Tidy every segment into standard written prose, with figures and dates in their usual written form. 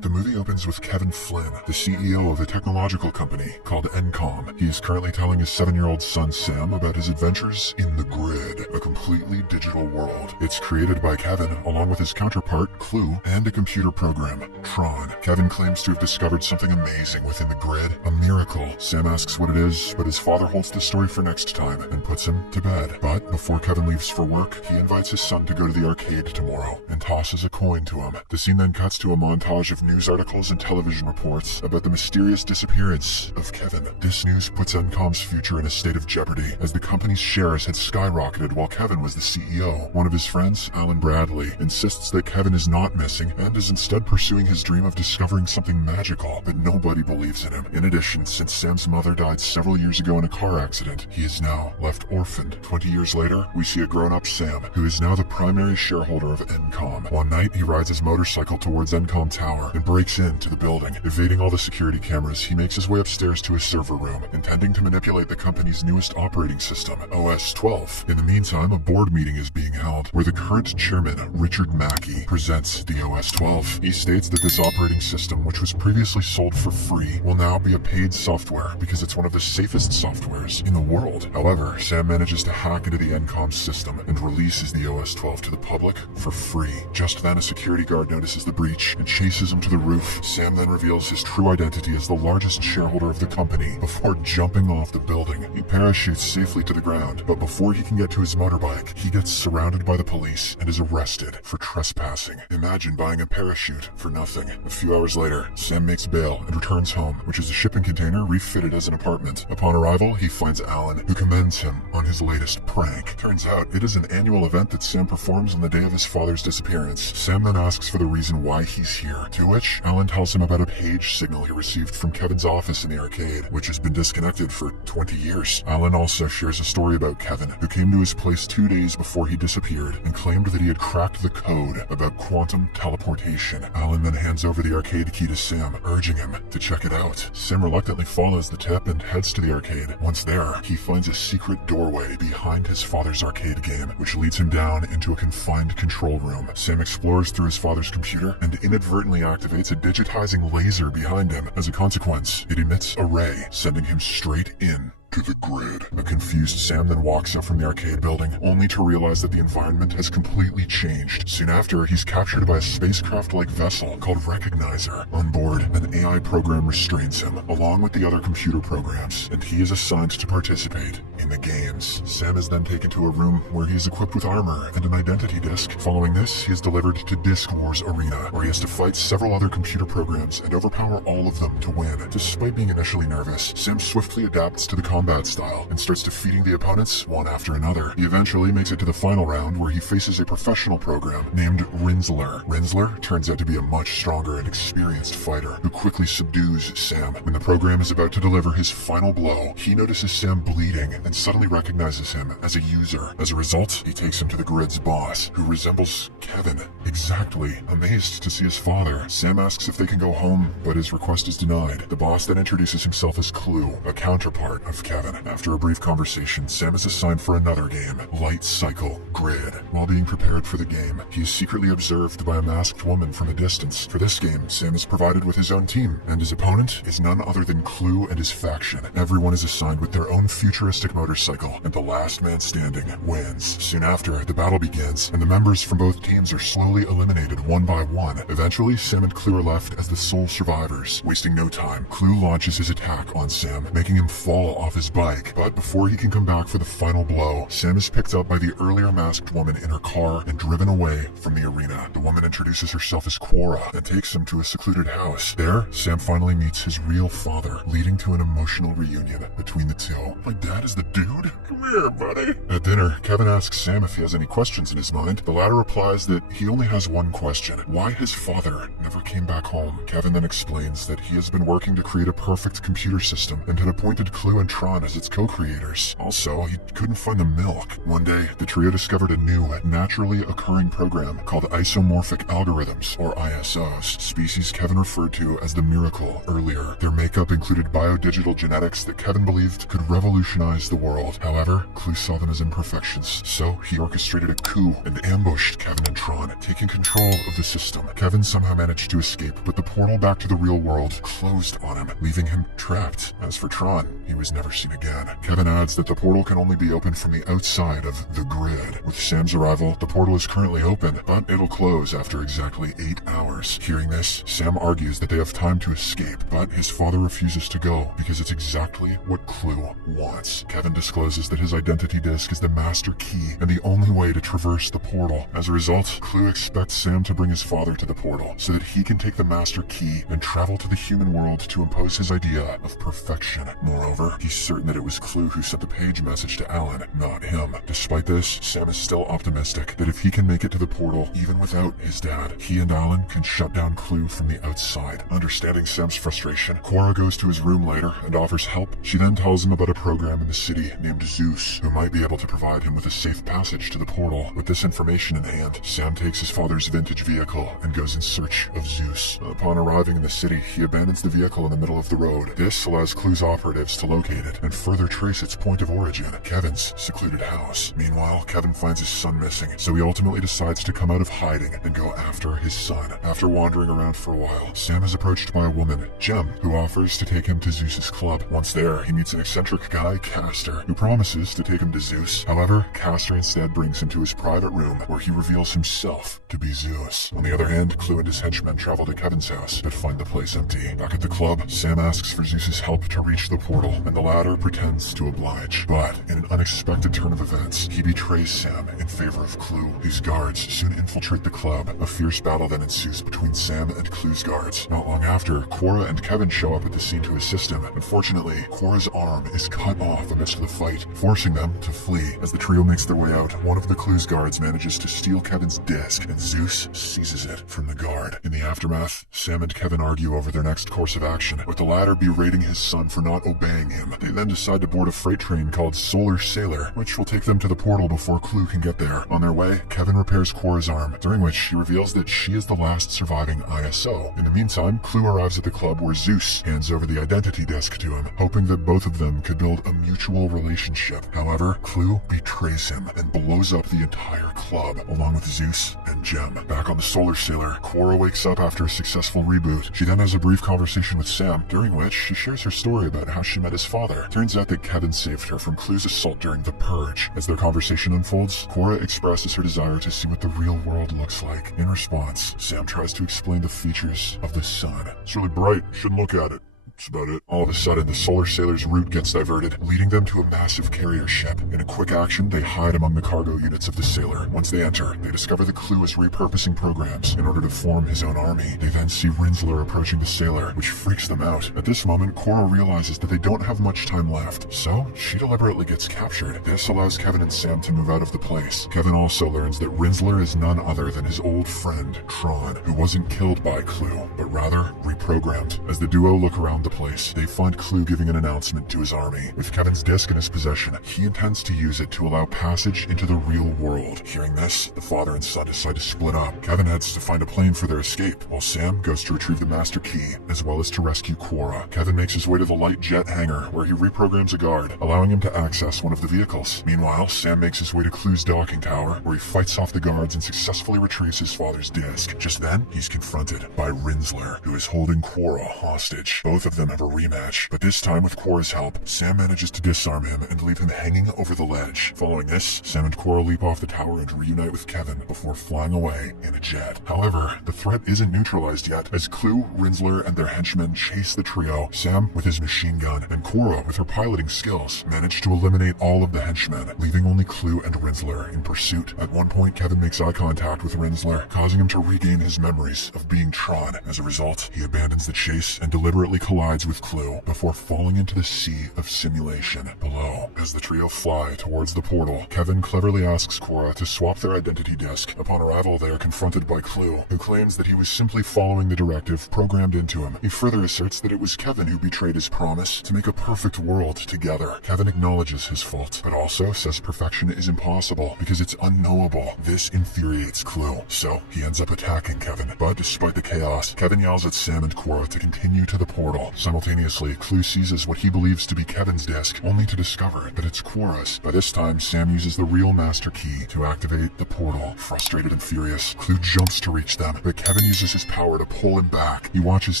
The movie opens with Kevin Flynn, the CEO of a technological company called Encom. He is currently telling his 7-year-old son Sam about his adventures in the Grid, a completely digital world. It's created by Kevin, along with his counterpart, Clue, and a computer program, Tron. Kevin claims to have discovered something amazing within the Grid, a miracle. Sam asks what it is, but his father holds the story for next time and puts him to bed. But before Kevin leaves for work, he invites his son to go to the arcade tomorrow and tosses a coin to him. The scene then cuts to a montage of news articles and television reports about the mysterious disappearance of Kevin. This news puts Encom's future in a state of jeopardy, as the company's shares had skyrocketed while Kevin was the CEO. One of his friends, Alan Bradley, insists that Kevin is not missing and is instead pursuing his dream of discovering something magical, but nobody believes in him. In addition, since Sam's mother died several years ago in a car accident, he is now left orphaned. 20 years later, we see a grown-up Sam, who is now the primary shareholder of Encom. One night, he rides his motorcycle towards Encom Tower and breaks into the building. Evading all the security cameras, he makes his way upstairs to a server room, intending to manipulate the company's newest operating system, OS 12. In the meantime, a board meeting is being held, where the current chairman, Richard Mackey, presents the OS 12. He states that this operating system, which was previously sold for free, will now be a paid software because it's one of the safest softwares in the world. However, Sam manages to hack into the Encom system and releases the OS 12 to the public for free. Just then, a security guard notices the breach and chases him to the roof. Sam then reveals his true identity as the largest shareholder of the company before jumping off the building. He parachutes safely to the ground, but before he can get to his motorbike, he gets surrounded by the police and is arrested for trespassing. Imagine buying a parachute for nothing. A few hours later, Sam makes bail and returns home, which is a shipping container refitted as an apartment. Upon arrival, he finds Alan, who commends him on his latest prank. Turns out, it is an annual event that Sam performs on the day of his father's disappearance. Sam then asks for the reason why he's here, to which Alan tells him about a page signal he received from Kevin's office in the arcade, which has been disconnected for 20 years. Alan also shares a story about Kevin, who came to his place 2 days before he disappeared and claimed that he had cracked the code about quantum teleportation. Alan then hands over the arcade key to Sam, urging him to check it out. Sam reluctantly follows the tip and heads to the arcade. Once there, he finds a secret doorway behind his father's arcade game, which leads him down into a confined control room. Sam explores through his father's computer and inadvertently activates a digitizing laser behind him. As a consequence, it emits a ray, sending him straight in to the Grid. A confused Sam then walks out from the arcade building, only to realize that the environment has completely changed. Soon after, he's captured by a spacecraft-like vessel called Recognizer. On board, an AI program restrains him, along with the other computer programs, and he is assigned to participate in the games. Sam is then taken to a room where he is equipped with armor and an identity disc. Following this, he is delivered to Disc Wars Arena, where he has to fight several other computer programs and overpower all of them to win. Despite being initially nervous, Sam swiftly adapts to the combat style and starts defeating the opponents one after another. He eventually makes it to the final round, where he faces a professional program named Rinzler. Rinzler turns out to be a much stronger and experienced fighter who quickly subdues Sam. When the program is about to deliver his final blow, he notices Sam bleeding and suddenly recognizes him as a user. As a result, he takes him to the Grid's boss, who resembles Kevin exactly. Amazed to see his father, Sam asks if they can go home, but his request is denied. The boss then introduces himself as Clue, a counterpart of Kevin. After a brief conversation, Sam is assigned for another game, Light Cycle Grid. While being prepared for the game, he is secretly observed by a masked woman from a distance. For this game, Sam is provided with his own team, and his opponent is none other than Clue and his faction. Everyone is assigned with their own futuristic motorcycle, and the last man standing wins. Soon after, the battle begins, and the members from both teams are slowly eliminated one by one. Eventually, Sam and Clue are left as the sole survivors. Wasting no time, Clue launches his attack on Sam, making him fall off his bike. But before he can come back for the final blow, Sam is picked up by the earlier masked woman in her car and driven away from the arena. The woman introduces herself as Quora and takes him to a secluded house. There, Sam finally meets his real father, leading to an emotional reunion between the two. My dad is the dude? Come here, buddy. At dinner, Kevin asks Sam if he has any questions in his mind. The latter replies that he only has one question: why his father never came back home. Kevin then explains that he has been working to create a perfect computer system and had appointed Clue and Tron as its co-creators. Also, he couldn't find the milk. One day, the trio discovered a new, naturally occurring program called Isomorphic Algorithms, or ISOs, species Kevin referred to as the Miracle earlier. Their makeup included biodigital genetics that Kevin believed could revolutionize the world. However, Clue saw them as imperfections, so he orchestrated a coup and ambushed Kevin and Tron, taking control of the system. Kevin somehow managed to escape but the portal back to the real world closed on him, leaving him trapped. As for Tron, he was never seen again. Kevin adds that the portal can only be opened from the outside of the grid. With Sam's arrival, the portal is currently open, but it'll close after exactly 8 hours. Hearing this, Sam argues that they have time to escape, but his father refuses to go because it's exactly what Clue wants. Kevin discloses that his identity disc is the master key and the only way to traverse the portal. As a result, Clue expects Sam to bring his father to the portal so that he can take the master key and travel to the human world to impose his idea of perfection. Moreover, he's certain that it was Clue who sent the page message to Alan, not him. Despite this, Sam is still optimistic that if he can make it to the portal even without his dad, he and Alan can shut down Clue from the outside. Understanding Sam's frustration, Cora goes to his room later and offers help. She then tells him about a program in the city named Zeus, who might be able to provide him with a safe passage to the portal. With this information in hand, Sam takes his father's vintage vehicle and goes in search of Zeus. Upon arriving in the city, he abandons the vehicle in the middle of the road. This allows Clue's operatives to locate it and further trace its point of origin, Kevin's secluded house. Meanwhile, Kevin finds his son missing, so he ultimately decides to come out of hiding and go after his son. After wandering around for a while, Sam is approached by a woman, Jem, who offers to take him to Zeus's club. Once there, he meets an eccentric guy, Castor, who promises to take him to Zeus. However, Castor instead brings him to his private room, where he reveals himself to be Zeus. On the other hand, Clue and his henchmen travel to Kevin's house, but find the place empty. Back at the club, Sam asks for Zeus's help to reach the portal, and the latter pretends to oblige. But, in an unexpected turn of events, he betrays Sam in favor of Clue. These guards soon infiltrate the club. A fierce battle then ensues between Sam and Clue's guards. Not long after, Cora and Kevin show up at the scene to assist him. Unfortunately, Cora's arm is cut off amidst the fight, forcing them to flee. As the trio makes their way out, one of the Clue's guards manages to steal Kevin's disc, and Zeus seizes it from the guard. In the aftermath, Sam and Kevin argue over their next course of action, with the latter berating his son for not obeying him. They then decide to board a freight train called Solar Sailor, which will take them to the portal before Clue can get there. On their way, Kevin repairs Cora's arm, during which he reveals that she is the last surviving ISO. In the meantime, Clue arrives at the club where Zeus hands over the identity disc to him, hoping that both of them could build a mutual relationship. However, Clue betrays him and blows up the entire club, along with Zeus and Jem. Back on the Solar Sailor, Cora wakes up after a successful reboot. She then has a brief conversation with Sam, during which she shares her story about how she met his father. Turns out that Kevin saved her from Clue's assault during the Purge. As their conversation unfolds, Cora expresses her desire to see what the real world looks like. In response, Sam tries to explain the features of the sun. It's really bright, shouldn't look at it. That's about it. All of a sudden, the Solar Sailor's route gets diverted, leading them to a massive carrier ship. In a quick action, they hide among the cargo units of the Sailor. Once they enter, they discover that Clue is repurposing programs in order to form his own army. They then see Rinsler approaching the Sailor, which freaks them out. At this moment, Cora realizes that they don't have much time left, so she deliberately gets captured. This allows Kevin and Sam to move out of the place. Kevin also learns that Rinsler is none other than his old friend, Tron, who wasn't killed by Clue, but rather reprogrammed. As the duo look around the place, they find Clue giving an announcement to his army. With Kevin's disc in his possession, he intends to use it to allow passage into the real world. Hearing this, the father and son decide to split up. Kevin heads to find a plane for their escape, while Sam goes to retrieve the master key, as well as to rescue Cora. Kevin makes his way to the light jet hangar, where he reprograms a guard, allowing him to access one of the vehicles. Meanwhile, Sam makes his way to Clue's docking tower, where he fights off the guards and successfully retrieves his father's disc. Just then, he's confronted by Rinsler, who is holding Cora hostage. Both of them have a rematch, but this time with Cora's help, Sam manages to disarm him and leave him hanging over the ledge. Following this, Sam and Cora leap off the tower and reunite with Kevin before flying away in a jet. However, the threat isn't neutralized yet, as Clue, Rinsler, and their henchmen chase the trio. Sam with his machine gun, and Cora with her piloting skills, manage to eliminate all of the henchmen, leaving only Clue and Rinsler in pursuit. At one point, Kevin makes eye contact with Rinsler, causing him to regain his memories of being Tron. As a result, he abandons the chase and deliberately collides with Clue before falling into the sea of simulation below. As the trio fly towards the portal, Kevin cleverly asks Cora to swap their identity disc. Upon arrival, they are confronted by Clue, who claims that he was simply following the directive programmed into him. He further asserts that it was Kevin who betrayed his promise to make a perfect world together. Kevin acknowledges his fault, but also says perfection is impossible because it's unknowable. This infuriates Clue, so he ends up attacking Kevin. But despite the chaos, Kevin yells at Sam and Cora to continue to the portal. portal. Simultaneously, Clue seizes what he believes to be Kevin's disc, only to discover that it's Quorra's. By this time, Sam uses the real master key to activate the portal. Frustrated and furious, Clue jumps to reach them, but Kevin uses his power to pull him back. He watches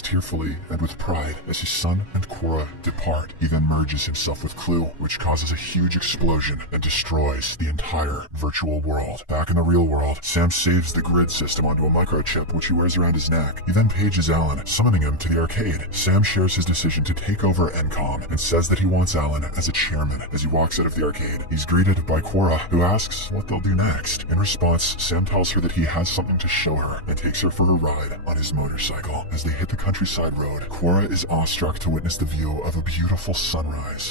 tearfully and with pride as his son and Quorra depart. He then merges himself with Clue, which causes a huge explosion and destroys the entire virtual world. Back in the real world, Sam saves the grid system onto a microchip, which he wears around his neck. He then pages Alan, summoning him to the arcade. Sam shares his decision to take over Encom and says that he wants Alan as a chairman. As he walks out of the arcade, he's greeted by Quorra, who asks what they'll do next. In response, Sam tells her that he has something to show her and takes her for a ride on his motorcycle. As they hit the countryside road, Quorra is awestruck to witness the view of a beautiful sunrise.